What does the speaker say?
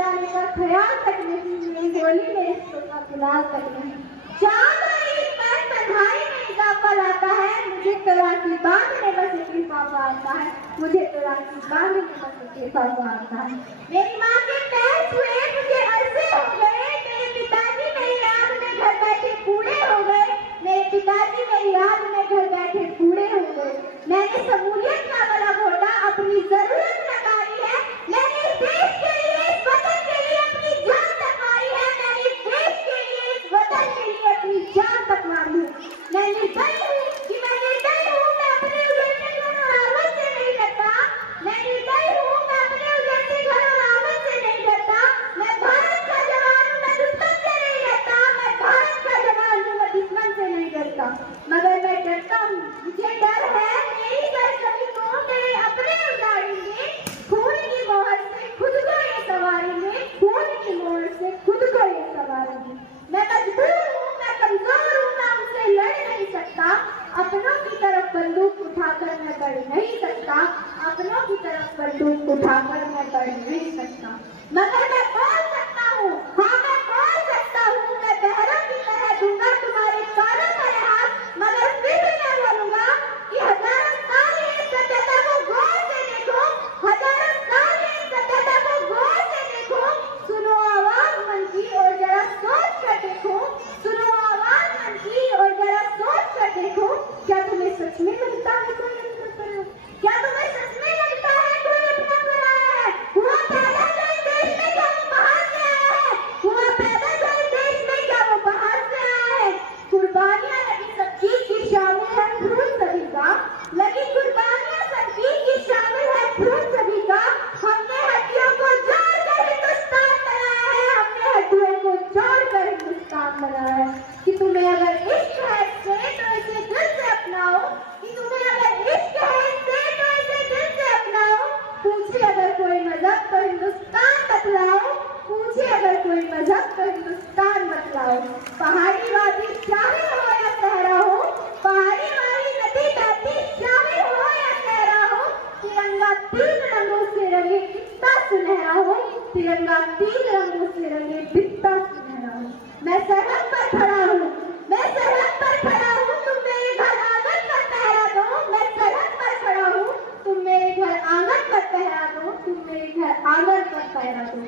जाने का ख्याल तक नहीं, मेरी होली में रिश्तों का फिलहाल तक नहीं। चांद और ईद पर तन्हाई में इजाफा लाता है, मुझे तो राखी बांधने बस एक लिफाफा आता है, मुझे तो राखी बांधने बस एक लिफाफा आता है। मेरी माँ के पैर छुए मुझे अरसे हो गए, मेरे पिताजी मेरी याद में घर बैठे बूढ़े हो गए, मेरे पिताजी मेरी याद में घर बैठे बूढ़े हो गए। मैंने समूलियत का गला घोटा, अपनी जरूरत नकारी है, मैंने इस देश के लिए, इस वतन के लिए अपनी जान तकवारी है, मैंने इस देश के लिए, इस वतन के लिए अपनी जान तकवारी है। मैं निर्दयी हूँ कि मैं निर्दयी हूँ, मैं अपने उजड़ते घर और आंगन से नहीं डरता, मैं निर्दयी हूँ, मैं अपने उजड़ते घर और आंगन से नहीं डरता, मैं भारत का जवान हूँ, मैं दुश्मन से नहीं डरता, मैं भारत का जवान हूँ, मैं दुश्मन से नहीं डरता, मगर मैं डरता हूँ, मुझे डर है मेरी सरजमी को मेरे अपने उजाड़ेंगे, खून की मोहर से खुद को ये सवारेंगे, खून की मोहर से खुद को ये सवारेंगे। मैं मजबूर हूँ, मैं कमजोर हूँ, मैं उनसे लड़ नहीं सकता, अपनों की तरफ बंदूक उठाकर मैं बढ़ नहीं सकता, अपनों की तरफ बंदूक उठाकर मैं बढ़ नहीं सकता, मगर मैं बोल सकता हूँ, हाँ मैं बोल सकता हूँ, मैं बहरों की तरह दूंगा तुम्हारे कानों पर हाथ, मगर फिर भी मैं बोलूंगा कि हजारों साल ये सत्यता को गौर से देखो, हजारों साल ये सत्यता को गौर से देखो, सुनो आवाज मन की और जरा सोच कर देखो, सुनो आवाज मन की और जरा सोच कर देखो, क्या तुम्हें सच में लगता है कोई अपना पराया? क्या तुम्हें सच में लगता है कोई अपना पराया है? हुआ पैदा जो इस देश में क्या वो बाहर से आया है? हुआ पैदा जो इस देश में क्या वो बाहर से आया है? कुर्बानियां लगी सबकी की शामिल है खून सभी का, लगी कुर्बानियां सबकी की शामिल है खून सभी का, हमने हड्डियों को जोड़कर हिंदुस्तान बनाया है, हमने हड्डियों को जोड़कर हिंदुस्तान बनाया है। कि तुम्हें अगर इश्क है इससे तो इसे दिल से अपनाओ, कि तुम्हें अगर इश्क है इससे तो इसे दिल से अपनाओ, पूछे अगर कोई मजहब तो हिंदुस्तान बतलाओ, पूछे अगर कोई मजहब तो हिंदुस्तान बतलाओ। पहाड़ी वादी चाहे हो या सहरा हो, पहाड़ी वाली नदी बहती चाहे हो या सहरा हो, तिरंगा 3 रंगों से रंगे बिकता सुनहरा हो, तिरंगा 3 रंगों से रंगे बिकता सुनहरा हो। मैं सरहद पर खड़ा हूँ, मैं सरहद पर खड़ा हूँ, तुम मेरे घर आंगन पर पहरा दो, मैं सरहद पर खड़ा हूँ, तुम मेरे घर आंगन पर पहरा दो, तुम मेरे घर आंगन पर पहरा दो।